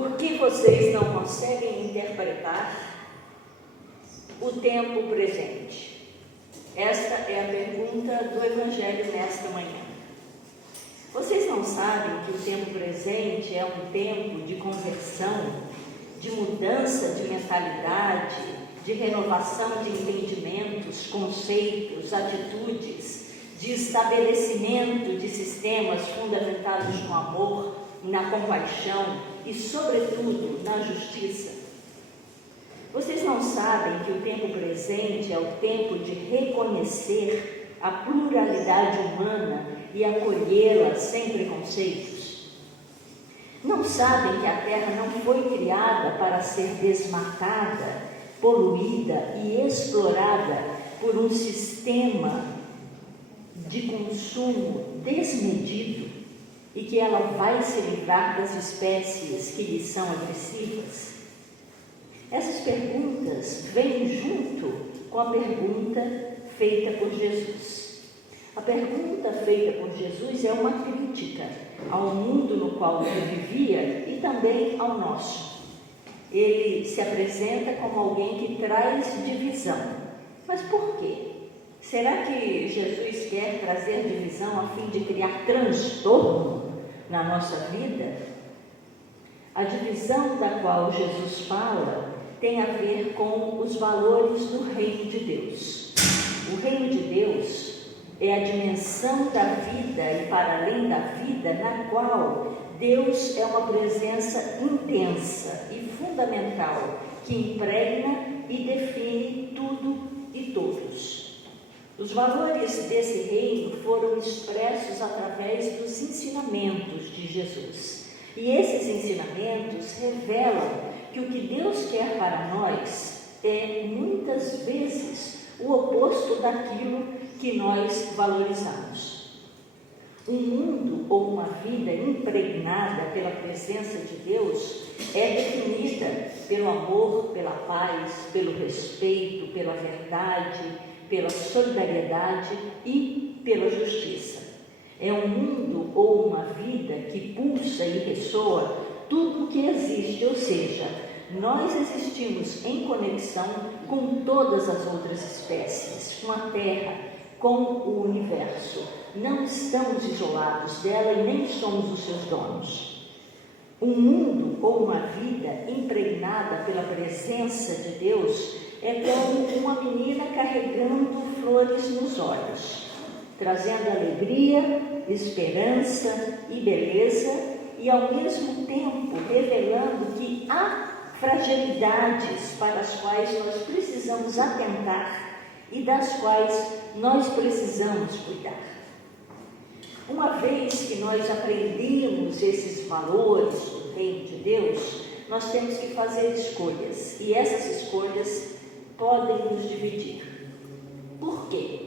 Por que vocês não conseguem interpretar o tempo presente? Esta é a pergunta do Evangelho nesta manhã. Vocês não sabem que o tempo presente é um tempo de conversão, de mudança de mentalidade, de renovação de entendimentos, conceitos, atitudes, de estabelecimento de sistemas fundamentados no amor, na compaixão e, sobretudo, na justiça? Vocês não sabem que o tempo presente é o tempo de reconhecer a pluralidade humana e acolhê-la sem preconceitos? Não sabem que a Terra não foi criada para ser desmatada, poluída e explorada por um sistema de consumo desmedido e que ela vai se livrar das espécies que lhe são agressivas? Essas perguntas vêm junto com a pergunta feita por Jesus. A pergunta feita por Jesus é uma crítica ao mundo no qual ele vivia e também ao nosso. Ele se apresenta como alguém que traz divisão. Mas por quê? Será que Jesus quer trazer divisão a fim de criar transtorno na nossa vida? A divisão da qual Jesus fala tem a ver com os valores do reino de Deus. O reino de Deus é a dimensão da vida e para além da vida na qual Deus é uma presença intensa e fundamental que impregna e define tudo e todos. Os valores desse reino foram expressos através dos ensinamentos de Jesus. E esses ensinamentos revelam que o que Deus quer para nós é, muitas vezes, o oposto daquilo que nós valorizamos. Um mundo ou uma vida impregnada pela presença de Deus é definida pelo amor, pela paz, pelo respeito, pela verdade, pela solidariedade e pela justiça. É um mundo ou uma vida que pulsa e ressoa tudo o que existe, ou seja, nós existimos em conexão com todas as outras espécies, com a Terra, com o universo. Não estamos isolados dela e nem somos os seus donos. Um mundo ou uma vida impregnada pela presença de Deus é como uma menina carregando flores nos olhos, trazendo alegria, esperança e beleza, e ao mesmo tempo revelando que há fragilidades para as quais nós precisamos atentar e das quais nós precisamos cuidar. Uma vez que nós aprendemos esses valores do reino de Deus, nós temos que fazer escolhas, e essas escolhas podem nos dividir. Por quê?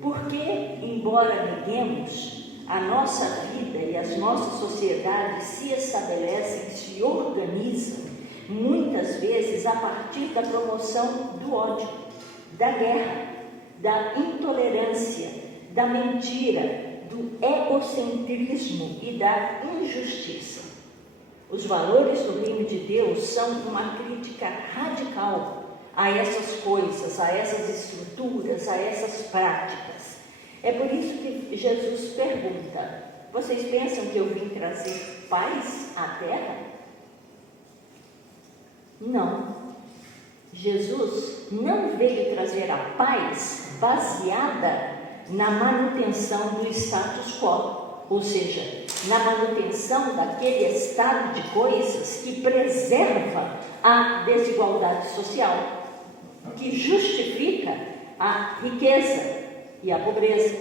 Porque, embora neguemos, a nossa vida e as nossas sociedades se estabelecem, se organizam, muitas vezes a partir da promoção do ódio, da guerra, da intolerância, da mentira, do egocentrismo e da injustiça. Os valores do reino de Deus são uma crítica radical a essas coisas, a essas estruturas, a essas práticas. É por isso que Jesus pergunta: vocês pensam que eu vim trazer paz à terra? Não. Jesus não veio trazer a paz baseada na manutenção do status quo, ou seja, na manutenção daquele estado de coisas que preserva a desigualdade social, que justifica a riqueza e a pobreza,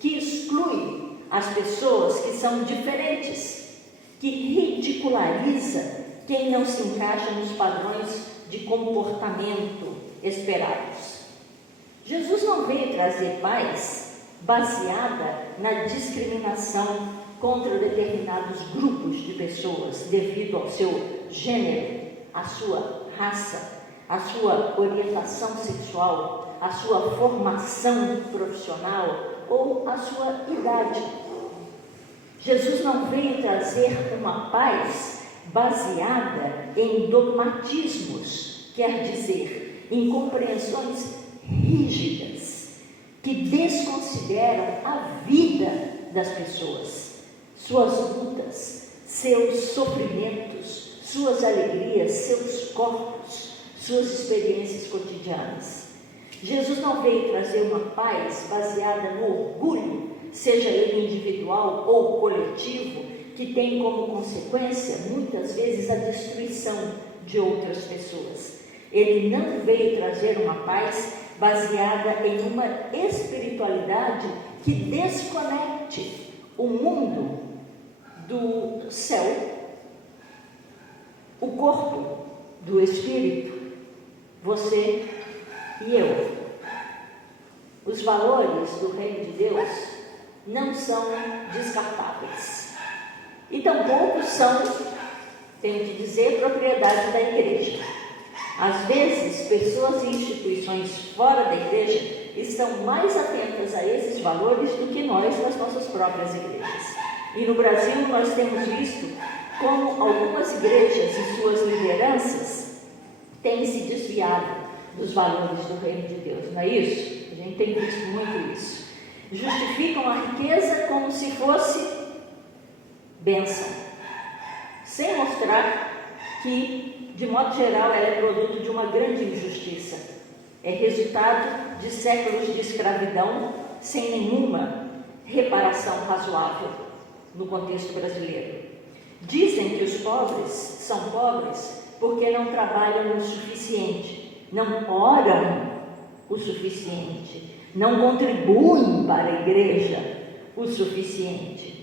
que exclui as pessoas que são diferentes, que ridiculariza quem não se encaixa nos padrões de comportamento esperados. Jesus não veio trazer paz baseada na discriminação contra determinados grupos de pessoas devido ao seu gênero, à sua raça, à sua orientação sexual, à sua formação profissional ou à sua idade. Jesus não veio trazer uma paz baseada em dogmatismos, quer dizer, em compreensões rígidas, que desconsideram a vida das pessoas, suas lutas, seus sofrimentos, suas alegrias, seus corpos, suas experiências cotidianas. Jesus não veio trazer uma paz baseada no orgulho, seja ele individual ou coletivo, que tem como consequência, muitas vezes, a destruição de outras pessoas. Ele não veio trazer uma paz baseada em uma espiritualidade que desconecte o mundo do céu, o corpo do espírito, você e eu. Os valores do reino de Deus não são descartáveis. E tampouco são, tenho que dizer, propriedade da igreja. Às vezes, pessoas e instituições fora da igreja estão mais atentas a esses valores do que nós nas nossas próprias igrejas. E no Brasil nós temos visto como algumas igrejas e suas lideranças têm se desviado dos valores do reino de Deus, não é isso? A gente tem visto muito isso. Justificam a riqueza como se fosse bênção, sem mostrar que, de modo geral, ela é produto de uma grande injustiça. É resultado de séculos de escravidão sem nenhuma reparação razoável no contexto brasileiro. Dizem que os pobres são pobres porque não trabalham o suficiente, não oram o suficiente, não contribuem para a igreja o suficiente.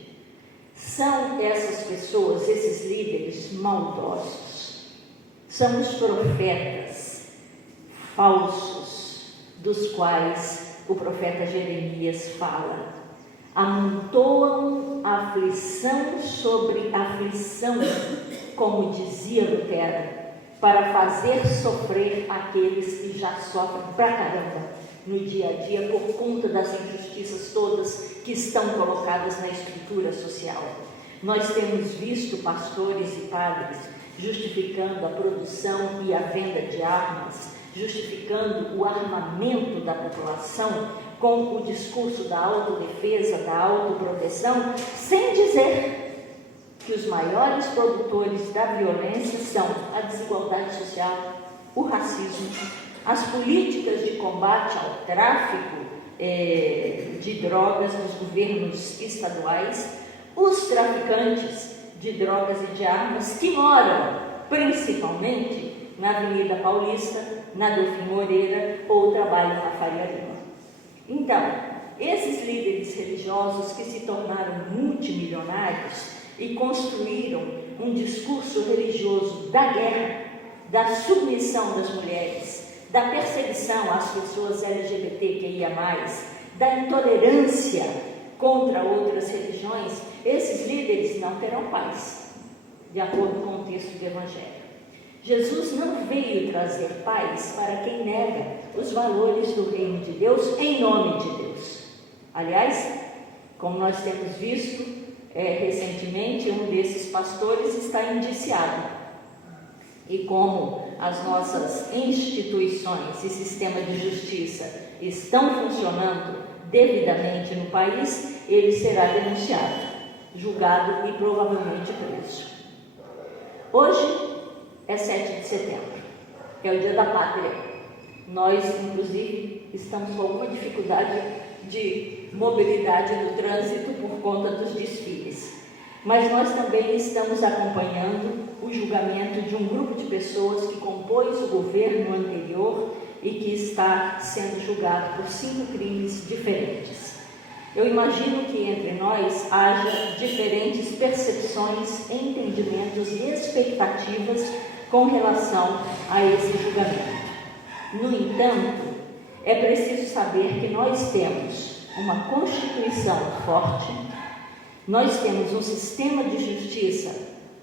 São essas pessoas, esses líderes maldosos, são os profetas falsos, dos quais o profeta Jeremias fala. Amontoam aflição sobre aflição, como dizia Lutero, para fazer sofrer aqueles que já sofrem pra caramba no dia a dia por conta das injustiças todas que estão colocadas na estrutura social. Nós temos visto pastores e padres justificando a produção e a venda de armas, justificando o armamento da população com o discurso da autodefesa, da autoproteção, sem dizer que os maiores produtores da violência são a desigualdade social, o racismo, as políticas de combate ao tráfico de drogas dos governos estaduais, os traficantes de drogas e de armas que moram principalmente na Avenida Paulista, na Delfim Moreira ou trabalham na Faria Lima. Então, esses líderes religiosos que se tornaram multimilionários e construíram um discurso religioso da guerra, da submissão das mulheres, da perseguição às pessoas LGBTQIA+, da intolerância contra outras religiões, esses líderes não terão paz, de acordo com o texto do Evangelho. Jesus não veio trazer paz para quem nega os valores do reino de Deus em nome de Deus. Aliás, como nós temos visto recentemente, um desses pastores está indiciado. E como as nossas instituições e sistema de justiça estão funcionando devidamente no país, ele será denunciado, julgado e provavelmente preso. Hoje é 7 de setembro, é o Dia da Pátria. Nós, inclusive, estamos com alguma dificuldade de mobilidade no trânsito por conta dos desfiles. Mas nós também estamos acompanhando o julgamento de um grupo de pessoas que compôs o governo anterior e que está sendo julgado por 5 crimes diferentes. Eu imagino que entre nós haja diferentes percepções, entendimentos e expectativas com relação a esse julgamento. No entanto, é preciso saber que nós temos uma Constituição forte, nós temos um sistema de justiça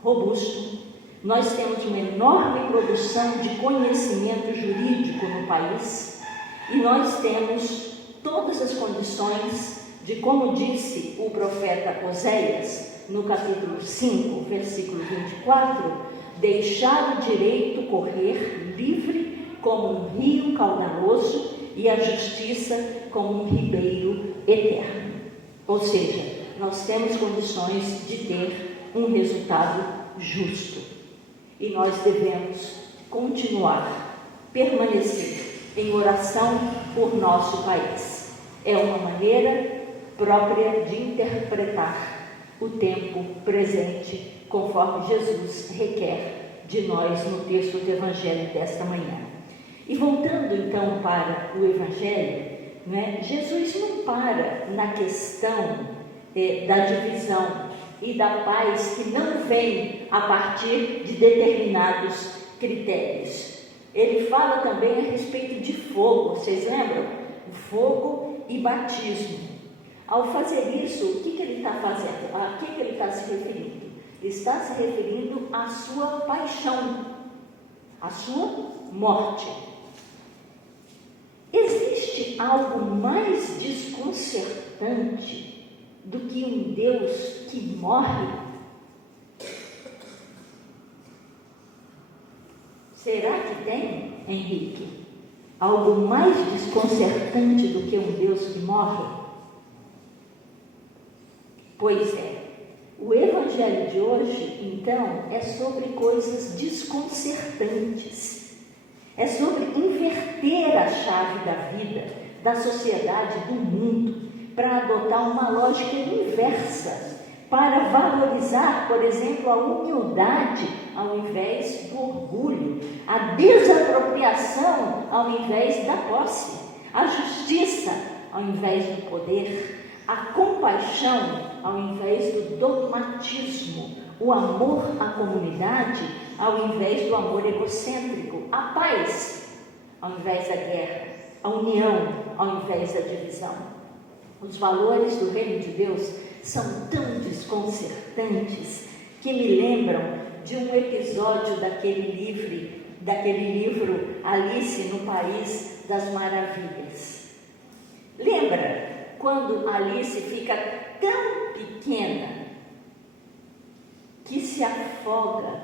robusto, nós temos uma enorme produção de conhecimento jurídico no país e nós temos todas as condições de, como disse o profeta Oséias, no capítulo 5, versículo 24, deixar o direito correr livre como um rio caudaloso e a justiça como um ribeiro eterno. Ou seja, nós temos condições de ter um resultado justo. E nós devemos continuar, permanecer em oração por nosso país. É uma maneira própria de interpretar o tempo presente, conforme Jesus requer de nós no texto do Evangelho desta manhã. E voltando então para o Evangelho, Jesus não para na questão da divisão e da paz que não vem a partir de determinados critérios. Ele fala também a respeito de fogo, vocês lembram? Fogo e batismo. Ao fazer isso, o que ele está fazendo? A que ele está se referindo? Ele está se referindo à sua paixão, à sua morte. Existe algo mais desconcertante do que um Deus que morre? Será que tem, Henrique, algo mais desconcertante do que um Deus que morre? Pois é, o Evangelho de hoje, então, é sobre coisas desconcertantes. É sobre inverter a chave da vida, da sociedade, do mundo, para adotar uma lógica inversa, para valorizar, por exemplo, a humildade ao invés do orgulho, a desapropriação ao invés da posse, a justiça ao invés do poder, a compaixão ao invés do dogmatismo, o amor à comunidade ao invés do amor egocêntrico, a paz ao invés da guerra, a união ao invés da divisão. Os valores do reino de Deus são tão desconcertantes que me lembram de um episódio daquele livro Alice no País das Maravilhas. Lembra quando Alice fica tão pequena que se afoga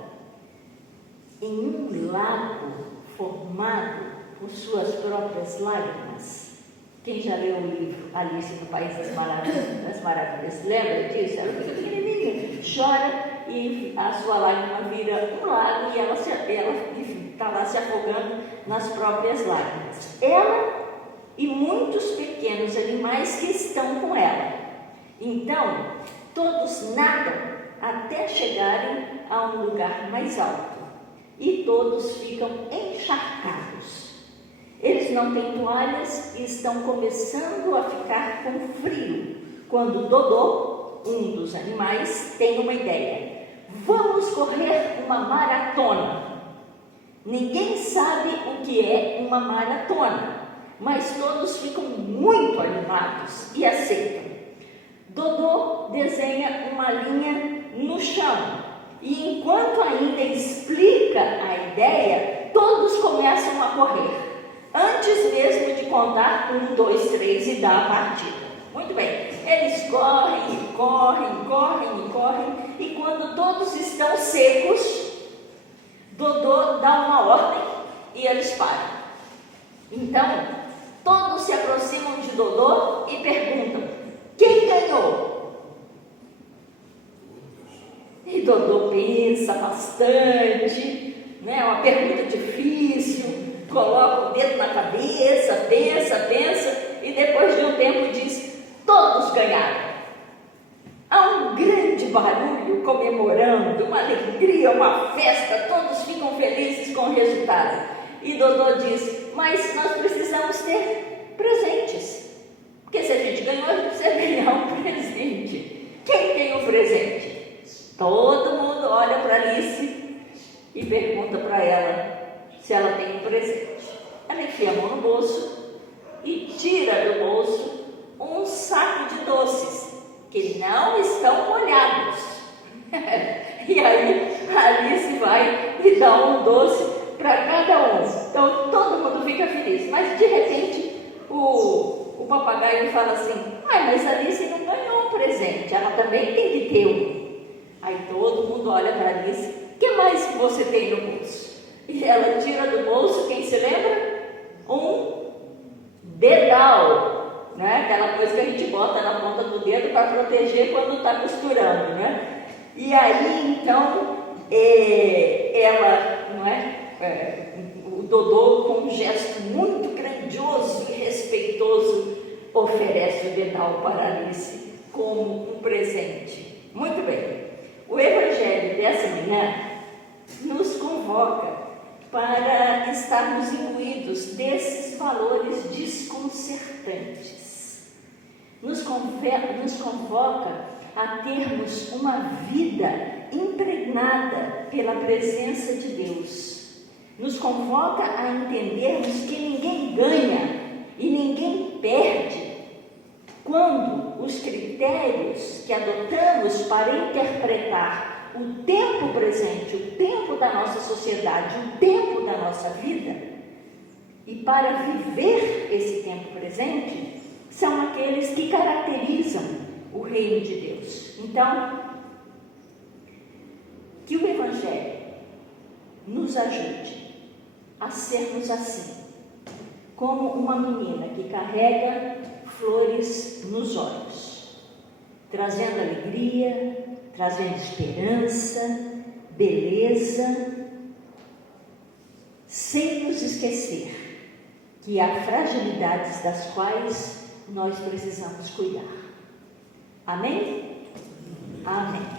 em um lago formado por suas próprias lágrimas? Quem já leu o livro Alice no País das Maravilhas, lembra disso? Ela fica pequenininha, chora e a sua lágrima vira um lago e ela está lá se afogando nas próprias lágrimas. Ela e muitos pequenos animais que estão com ela. Então, todos nadam até chegarem a um lugar mais alto e todos ficam encharcados. Eles não têm toalhas e estão começando a ficar com frio, quando Dodô, um dos animais, tem uma ideia. Vamos correr uma maratona. Ninguém sabe o que é uma maratona, mas todos ficam muito animados e aceitam. Dodô desenha uma linha no chão e enquanto ainda explica a ideia, todos começam a correr. Antes mesmo de contar 1, 2, 3 e dar a partida. Muito bem, eles correm, e quando todos estão secos, Dodô dá uma ordem e eles param. Então, todos se aproximam de Dodô e perguntam: quem ganhou? E Dodô pensa bastante, uma pergunta difícil. Coloca o dedo na cabeça, pensa, e depois de um tempo diz: todos ganharam. Há um grande barulho comemorando, uma alegria, uma festa, todos ficam felizes com o resultado. E Dodô diz: mas nós precisamos ter presentes, porque se a gente ganhou, a gente precisa ganhar um presente. Quem tem o presente? Todo mundo olha para Alice e pergunta para ela se ela tem um presente. Ela enfia a mão no bolso e tira do bolso um saco de doces que não estão molhados. E aí a Alice vai e dá um doce para cada um. Então todo mundo fica feliz. Mas de repente o papagaio fala assim: mas a Alice não ganhou um presente, ela também tem que ter um. Aí todo mundo olha para a Alice: o que mais que você tem no bolso? E ela tira do bolso, quem se lembra? Um dedal, né? Aquela coisa que a gente bota na ponta do dedo para proteger quando está costurando, né? E aí, então, ela, não é? O Dodô, com um gesto muito grandioso e respeitoso, oferece o dedal para Alice como um presente. Muito bem. O Evangelho dessa manhã nos convoca para estarmos imbuídos desses valores desconcertantes. Nos convoca a termos uma vida impregnada pela presença de Deus. Nos convoca a entendermos que ninguém ganha e ninguém perde quando os critérios que adotamos para interpretar o tempo presente, o tempo da nossa sociedade, o tempo da nossa vida, e para viver esse tempo presente, são aqueles que caracterizam o reino de Deus. Então, que o Evangelho nos ajude a sermos assim, como uma menina que carrega flores nos olhos, trazendo alegria, trazendo esperança, beleza, sem nos esquecer que há fragilidades das quais nós precisamos cuidar. Amém? Amém.